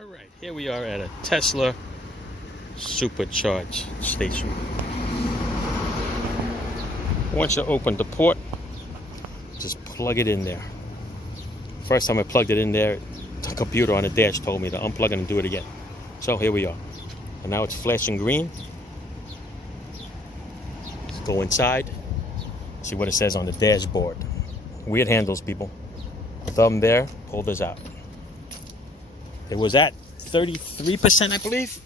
All right, here we are at a Tesla Supercharge station. Once you open the port, just plug it in there. First time I plugged it in there, the computer on the dash told me to unplug it and do it again. So here we are. And now it's flashing green. Let's go inside, see what it says on the dashboard. Weird handles, people. Thumb there, pull this out. It was at 33%, I believe.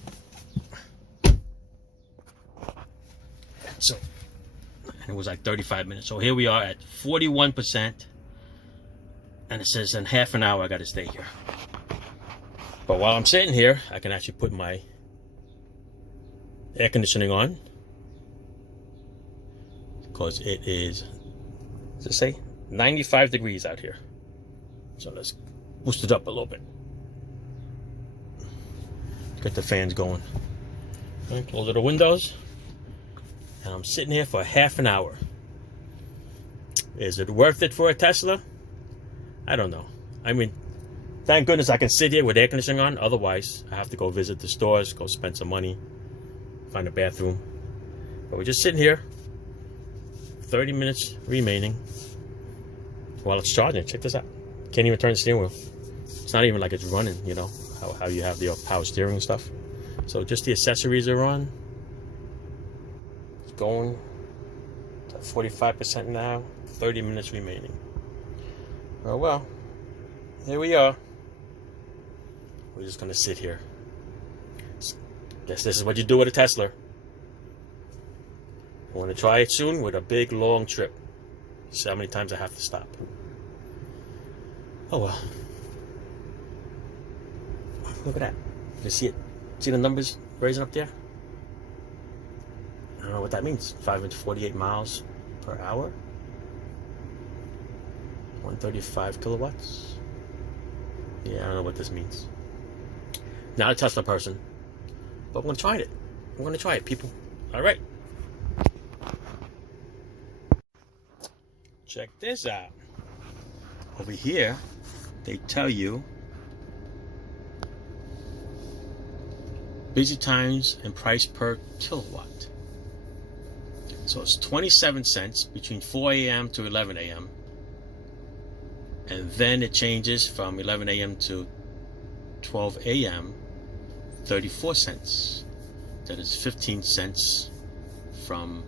So, it was like 35 minutes. So here we are at 41%. And it says in half an hour I got to stay here. But while I'm sitting here, I can actually put my air conditioning on. Because it is, does it say? 95 degrees out here. So let's boost it up a little bit. Get the fans going. Okay, close the windows. And I'm sitting here for half an hour. Is it worth it for a Tesla? I don't know. I mean, thank goodness I can sit here with air conditioning on. Otherwise, I have to go visit the stores, go spend some money, find a bathroom. But we're just sitting here. 30 minutes remaining while it's charging. Check this out. Can't even turn the steering wheel. It's not even like it's running, you know, how you have the power steering and stuff. So just the accessories are on. It's going to 45% now. 30 minutes remaining. Oh well, here we are. We're just gonna sit here. Guess this is what you do with a Tesla. I want to try it soon with a big long trip. See how many times I have to stop. Oh well. Look at that. You see it? See the numbers raising up there? I don't know what that means. 548 miles per hour. 135 kilowatts. Yeah, I don't know what this means. Not a Tesla person, but I'm gonna try it. I'm gonna try it, people. All right. Check this out. Over here, they tell you busy times and price per kilowatt. So it's 27 cents between 4 a.m. to 11 a.m. And then it changes from 11 a.m. to 12 a.m. 34 cents. That is 15 cents from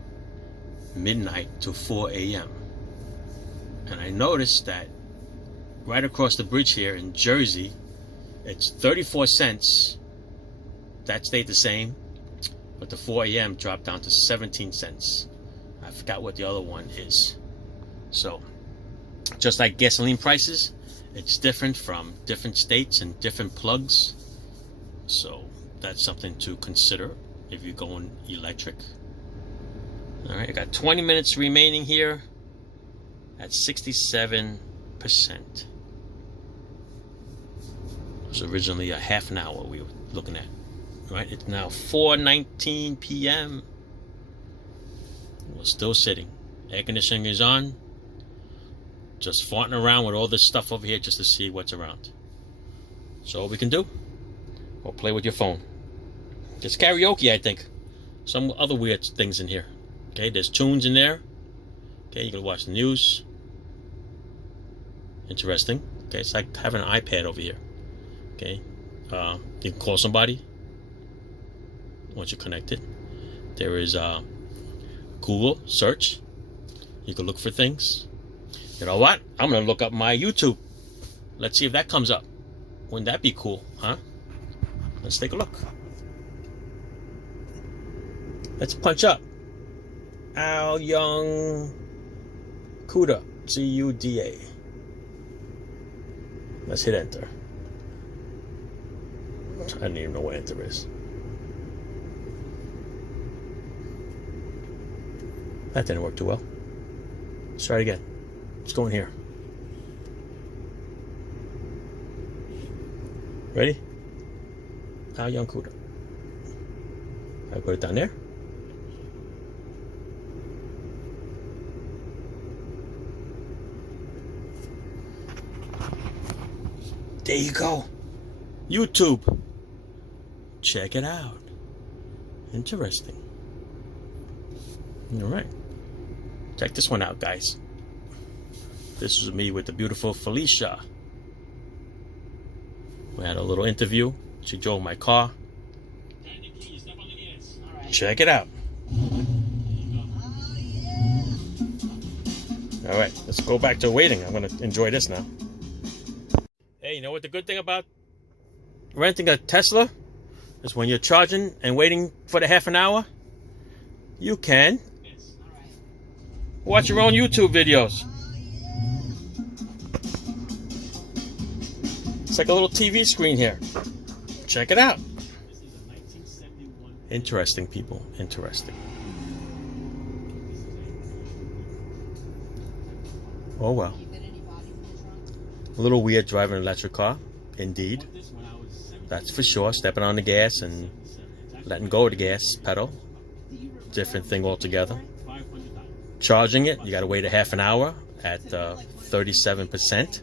midnight to 4 a.m. And I noticed that right across the bridge here in Jersey, it's 34 cents. That stayed the same. But the 4 a.m. dropped down to 17 cents. I forgot what the other one is. So, just like gasoline prices, it's different from different states and different plugs. So that's something to consider if you're going electric. All right, I got 20 minutes remaining here at 67%. It was originally a half an hour we were looking at. Right, it's now 4:19 p.m. We're still sitting. Air conditioning is on. Just farting around with all this stuff over here just to see what's around. So all we can do, or play with your phone. There's karaoke, I think. Some other weird things in here. Okay, there's tunes in there. Okay, you can watch the news. Interesting. Okay, it's like having an iPad over here. Okay, you can call somebody once you're connected. There is Google search. You can look for things. You know what? I'm going to look up my YouTube. Let's see if that comes up. Wouldn't that be cool, huh? Let's take a look. Let's punch up Al Young Cuda. C-U-D-A. Let's hit enter. I don't even know what enter is. That didn't work too well. Let's try it again. Let's go in here. Ready? Al Young Cuda. I put it down there. There you go. YouTube. Check it out. Interesting. All right. Check this one out, guys. This is me with the beautiful Felicia. We had a little interview. She drove my car. Check it out. All right, let's go back to waiting. I'm going to enjoy this now. Hey, you know what the good thing about renting a Tesla is when you're charging and waiting for the half an hour, you can watch your own YouTube videos. It's like a little TV screen here. Check it out. Interesting, people. Interesting. Oh well. A little weird driving an electric car, indeed. That's for sure. Stepping on the gas and letting go of the gas pedal. Different thing altogether. Charging it, you gotta wait a half an hour at 37%.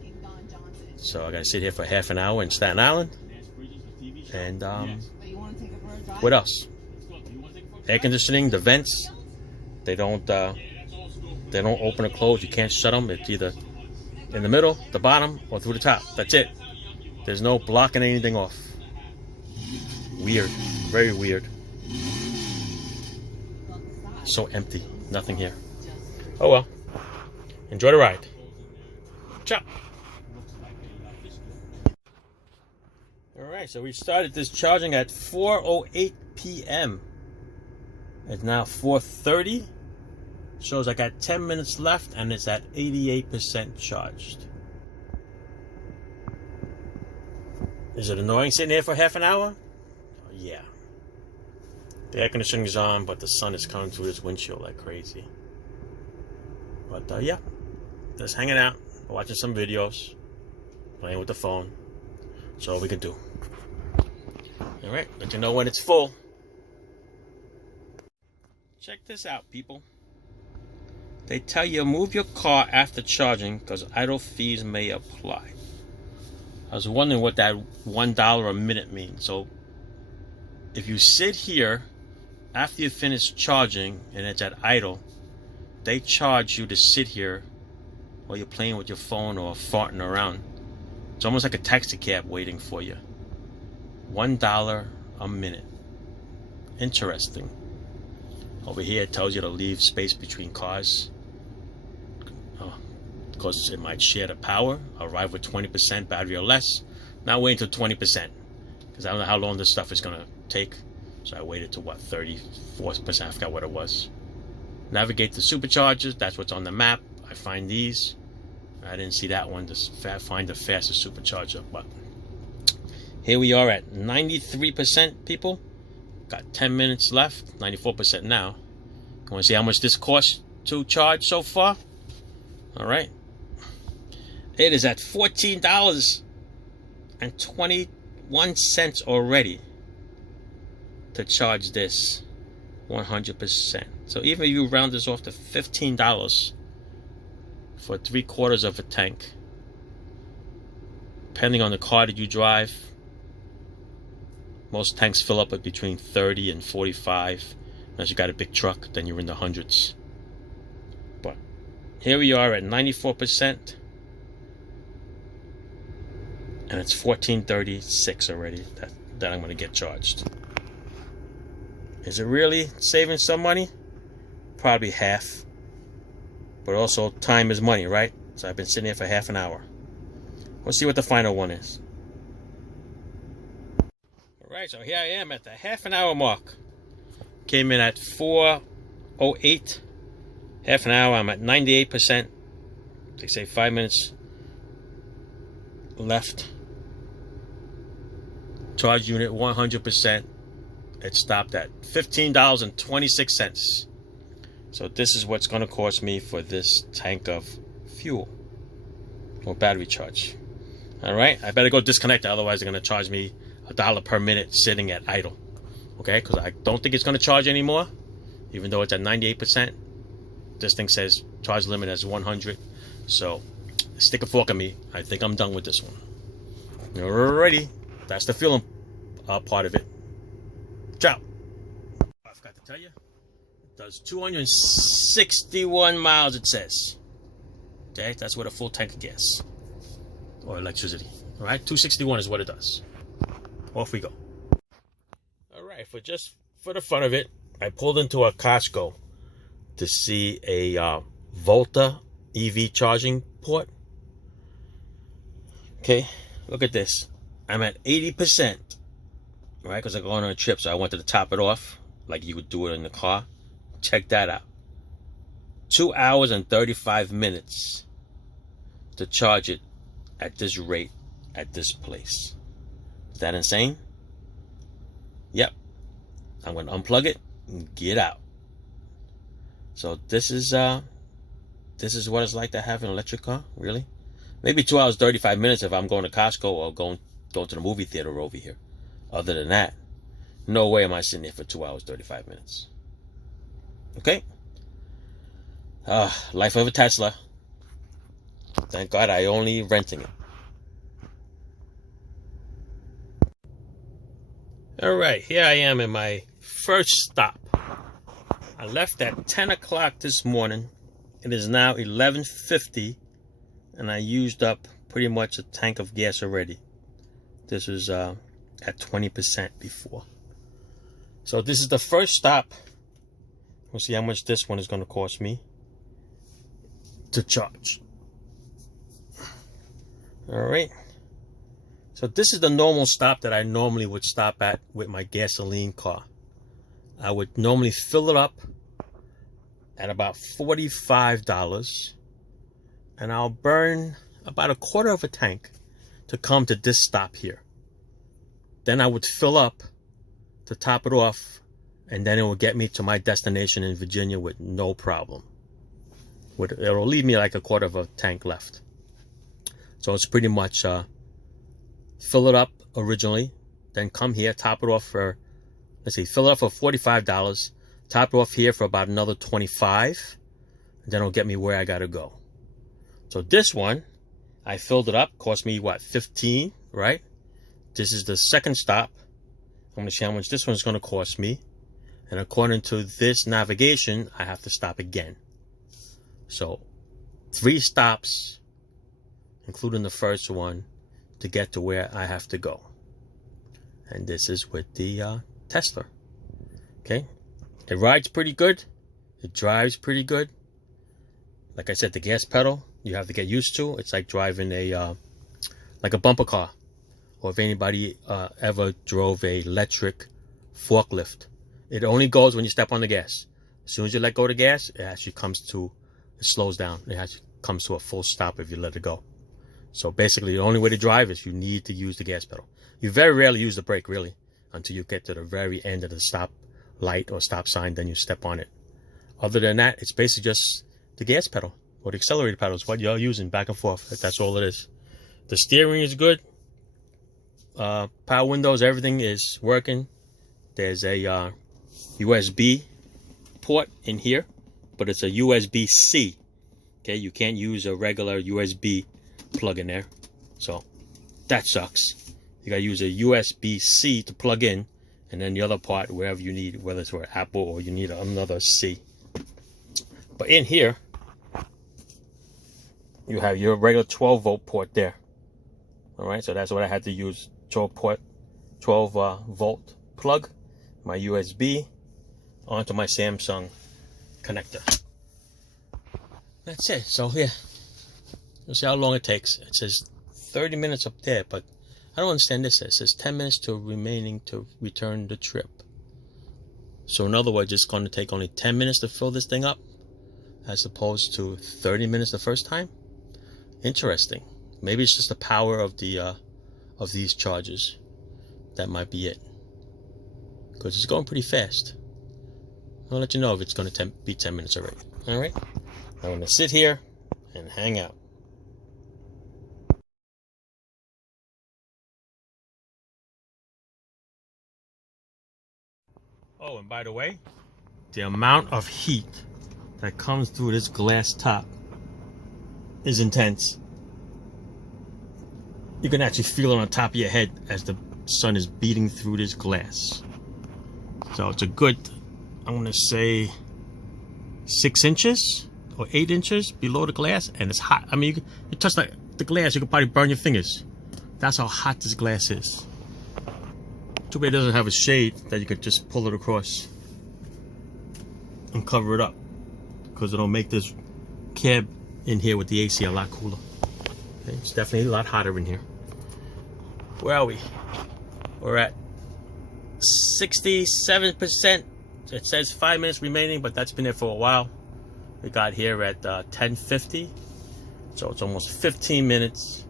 So I gotta sit here for half an hour in Staten Island. And what else? Air conditioning, the vents, they don't open or close. You can't shut them. It's either in the middle, the bottom, or through the top. That's it. There's no blocking anything off. Weird. Very weird. So empty. Nothing here. Oh well. Enjoy the ride. Ciao. Alright, so we started this charging at 4:08 p.m. It's now 4:30. Shows I got 10 minutes left and it's at 88% charged. Is it annoying sitting here for half an hour? Yeah. The air conditioning is on, but the sun is coming through this windshield like crazy. But yeah, just hanging out, watching some videos, playing with the phone. That's all we can do. Alright, let you know when it's full. Check this out, people. They tell you move your car after charging because idle fees may apply. I was wondering what that $1 a minute means. So if you sit here after you finish charging and it's at idle, they charge you to sit here while you're playing with your phone or farting around. It's almost like a taxi cab waiting for you. $1 a minute. Interesting. Over here it tells you to leave space between cars. Because it might share the power. Arrive with 20% battery or less. Now wait until 20%. Because I don't know how long this stuff is going to take. So I waited to what, 34%? I forgot what it was. Navigate the superchargers. That's what's on the map. I find these. I didn't see that one. Just find the fastest supercharger. But here we are at 93%, people. Got 10 minutes left. 94% now. You want to see how much this costs to charge so far? All right. It is at $14.21 already to charge this 100%. So even if you round this off to $15 for 3/4 of a tank, depending on the car that you drive, most tanks fill up at between 30 and 45. Unless you got a big truck, then you're in the hundreds. But here we are at 94%. And it's $14.36 already that I'm going to get charged. Is it really saving some money? Probably half. But also time is money, right? So I've been sitting here for half an hour. Let's see what the final one is. Alright, so here I am at the half an hour mark. Came in at 4:08. Half an hour, I'm at 98%. They say 5 minutes left. Charge unit 100%. It stopped at $15.26. So this is what's going to cost me for this tank of fuel or battery charge. All right, I better go disconnect, otherwise they're going to charge me $1 per minute sitting at idle. Okay, because I don't think it's going to charge anymore, even though it's at 98%. This thing says charge limit as 100. So stick a fork in me. I think I'm done with this one. Alrighty, that's the fueling part of it. tell you, it does 261 miles, it says. Okay, that's with a full tank of gas or electricity. All right, 261 is what it does. Off we go. All right, for the fun of it, I pulled into a Costco to see a Volta EV charging port. Okay, look at this. I'm at 80%, right? Because I'm going on a trip, so I wanted to top it off like you would do it in the car. Check that out. 2 hours and 35 minutes to charge it at this rate at this place. Is that insane? Yep. I'm going to unplug it and get out. So this is what it's like to have an electric car, really. Maybe 2 hours 35 minutes if I'm going to Costco or going to the movie theater over here. Other than that, no way am I sitting there for 2 hours 35 minutes. Okay. Life of a Tesla. Thank God I only renting it. All right, here I am in my first stop. I left at 10 o'clock this morning. It is now 11:50, and I used up pretty much a tank of gas already. This was at 20% before. So this is the first stop. We'll see how much this one is going to cost me to charge. All right. So this is the normal stop that I normally would stop at with my gasoline car. I would normally fill it up at about $45, and I'll burn about a quarter of a tank to come to this stop here. Then I would fill up to top it off, and then it will get me to my destination in Virginia with no problem. It'll leave me like a quarter of a tank left. So it's pretty much fill it up originally, then come here, top it off for, let's see, fill it up for $45, top it off here for about another $25, and then it'll get me where I gotta go. So this one, I filled it up, cost me what, 15, right? This is the second stop. I'm gonna see how much this one's gonna cost me. And according to this navigation, I have to stop again. So 3 stops, including the first one, to get to where I have to go. And this is with the Tesla. Okay, it rides pretty good, it drives pretty good. Like I said, the gas pedal you have to get used to. It's like driving a like a bumper car, or if anybody ever drove a electric forklift. It only goes when you step on the gas. As soon as you let go of the gas, it actually it slows down. It actually comes to a full stop if you let it go. So basically, the only way to drive is you need to use the gas pedal. You very rarely use the brake, really, until you get to the very end of the stop light or stop sign, then you step on it. Other than that, it's basically just the gas pedal or the accelerator pedal is what you're using back and forth. That's all it is. The steering is good. Power windows, everything is working. There's a USB port in here, but it's a USB-C. Okay, you can't use a regular USB plug in there, so that sucks. You gotta use a USB-C to plug in, and then the other part wherever you need, whether it's for Apple or you need another C. But in here you have your regular 12-volt port there. All right, so that's what I had to use. 12 volt plug, my USB onto my Samsung connector. That's it. So yeah, we'll see how long it takes. It says 30 minutes up there, but I don't understand this. It says 10 minutes to remaining to return the trip. So in other words, it's going to take only 10 minutes to fill this thing up, as opposed to 30 minutes the first time. Interesting. Maybe it's just the power of the of these chargers. That might be it, because it's going pretty fast. I'll let you know if it's going to be 10 minutes already. All right, I'm going to sit here and hang out. Oh, and by the way, the amount of heat that comes through this glass top is intense. You can actually feel it on top of your head as the sun is beating through this glass. So it's a good I'm gonna say 6 inches or 8 inches below the glass, and it's hot. I mean, you touch the glass, you could probably burn your fingers. That's how hot this glass is. Too bad it doesn't have a shade that you could just pull it across and cover it up, because it'll make this cab in here with the AC a lot cooler. Okay, it's definitely a lot hotter in here. Where are we? We're at 67%. It says 5 minutes remaining, but that's been there for a while. We got here at 10:50, so it's almost 15 minutes.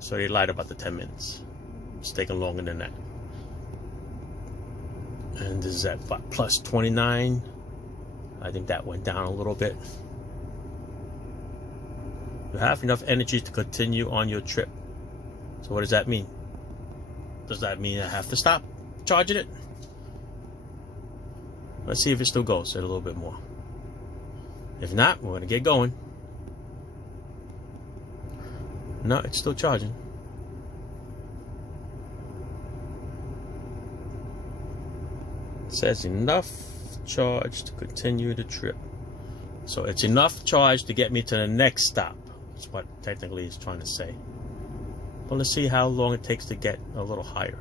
So they lied about the 10 minutes. It's taking longer than that. And this is at what, plus 29. I think that went down a little bit. You have enough energy to continue on your trip. So what does that mean? Does that mean I have to stop charging it? Let's see if it still goes a little bit more. If not, we're going to get going. No, it's still charging. It says enough charge to continue the trip. So it's enough charge to get me to the next stop. That's what technically it's trying to say. But let's see how long it takes to get a little higher,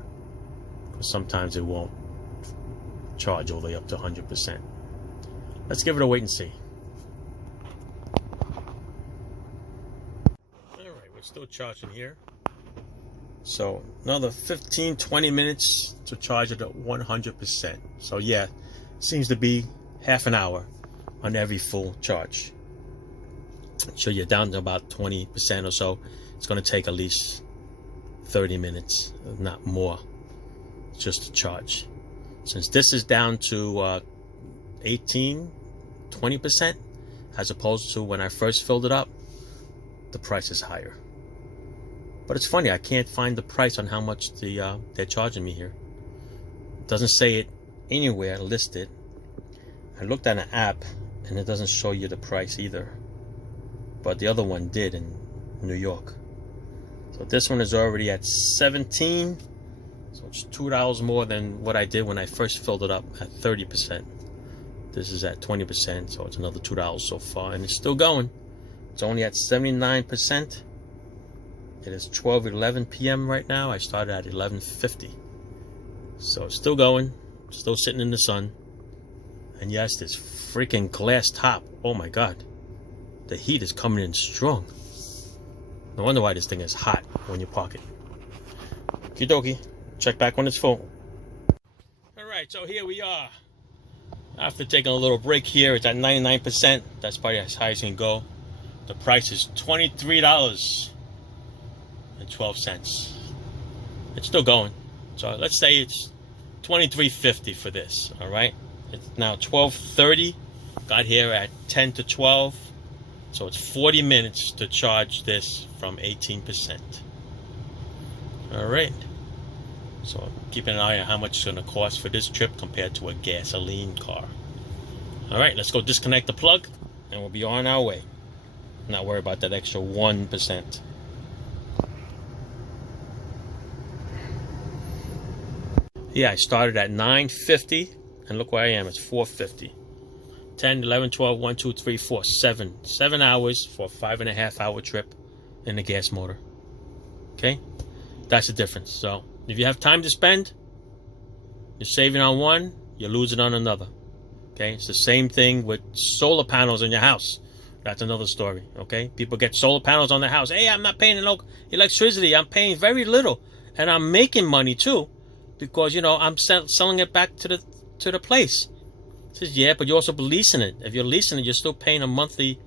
because sometimes it won't charge all the way up to 100%. Let's give it a wait and see. Alright, we're still charging here. So another 15-20 minutes to charge it at 100%. So yeah, seems to be half an hour on every full charge. So you're down to about 20% or so. It's going to take at least 30 minutes, not more, just to charge. Since this is down to 18-20%, as opposed to when I first filled it up, the price is higher. But it's funny, I can't find the price on how much they're charging me here. It doesn't say it anywhere listed. I looked at an app and it doesn't show you the price either. But the other one did in New York. So this one is already at 17. So it's $2 more than what I did when I first filled it up at 30%. This is at 20%, so it's another $2 so far, and it's still going. It's only at 79%. It is 12:11 p.m. right now. I started at 11:50. So it's still going, still sitting in the sun. And yes, this freaking glass top. Oh my God. The heat is coming in strong. No wonder why this thing is hot when you park it. Okie dokie. Check back when it's full. Alright, so here we are. After taking a little break here, it's at 99%. That's probably as high as you can go. The price is $23.12. It's still going. So let's say it's $23.50 for this. Alright. It's now 12:30. Got here at 10 to 12. So it's 40 minutes to charge this from 18%. Alright. So keep an eye on how much it's going to cost for this trip compared to a gasoline car. Alright, let's go disconnect the plug and we'll be on our way. Not worry about that extra 1%. Yeah, I started at 9:50 and look where I am. It's 4:50. 10, 11, 12, 1, 2, 3, 4, 7. 7 hours for a 5.5 hour trip in the gas motor. Okay? That's the difference. So if you have time to spend, you're saving on one, you're losing on another. Okay? It's the same thing with solar panels in your house. That's another story. Okay? People get solar panels on their house. Hey, I'm not paying no electricity. I'm paying very little. And I'm making money too. Because, you know, I'm selling it back to the place. Says, yeah, but you're also leasing it. If you're leasing it, you're still paying a monthly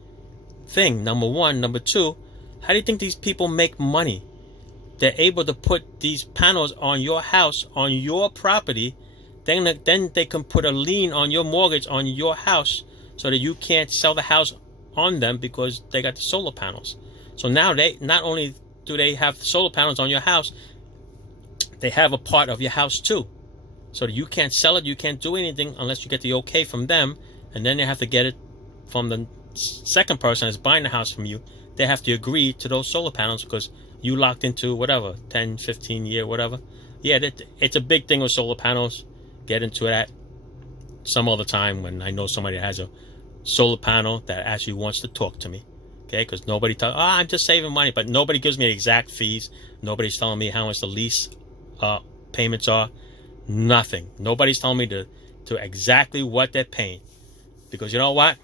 thing, number one. Number two, how do you think these people make money? They're able to put these panels on your house, on your property. Then they can put a lien on your mortgage on your house so that you can't sell the house on them because they got the solar panels. So now they not only do they have solar panels on your house, they have a part of your house too. So you can't sell it, you can't do anything unless you get the okay from them, and then they have to get it from the second person that's buying the house from you. They have to agree to those solar panels because you locked into whatever, 10, 15 year, whatever. Yeah, it's a big thing with solar panels. Get into that some other time when I know somebody that has a solar panel that actually wants to talk to me. Okay, because nobody tells, I'm just saving money, but nobody gives me exact fees. Nobody's telling me how much the lease payments are. Nothing. Nobody's telling me to exactly what they're paying. Because you know what?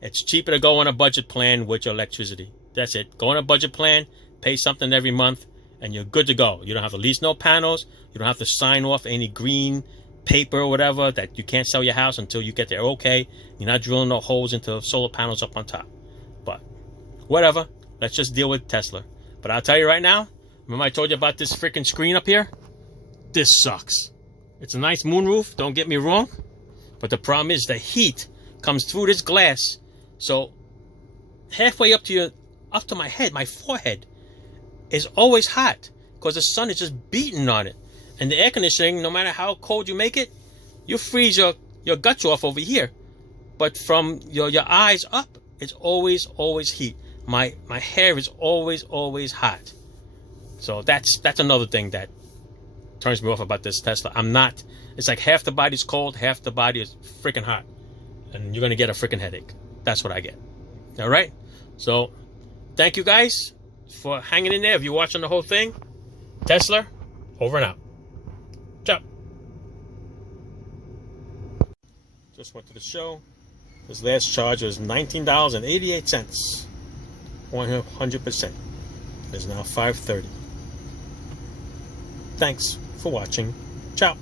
It's cheaper to go on a budget plan with your electricity. That's it. Go on a budget plan, pay something every month, and you're good to go. You don't have to lease no panels. You don't have to sign off any green paper or whatever that you can't sell your house until you get there. Okay, you're not drilling no holes into solar panels up on top. But whatever. Let's just deal with Tesla. But I'll tell you right now, remember I told you about this freaking screen up here? This sucks. It's a nice moonroof, don't get me wrong. But the problem is the heat comes through this glass. So halfway up to my head, my forehead, is always hot because the sun is just beating on it. And the air conditioning, no matter how cold you make it, you freeze your guts off over here. But from your eyes up, it's always heat. My hair is always hot. So that's another thing that turns me off about this Tesla. It's like half the body's cold, half the body is freaking hot. And you're going to get a freaking headache. That's what I get. All right? So thank you guys for hanging in there. If you're watching the whole thing, Tesla, over and out. Ciao. Just went to the show. This last charge was $19.88. 100%. It's now 5:30. Thanks for watching. Ciao.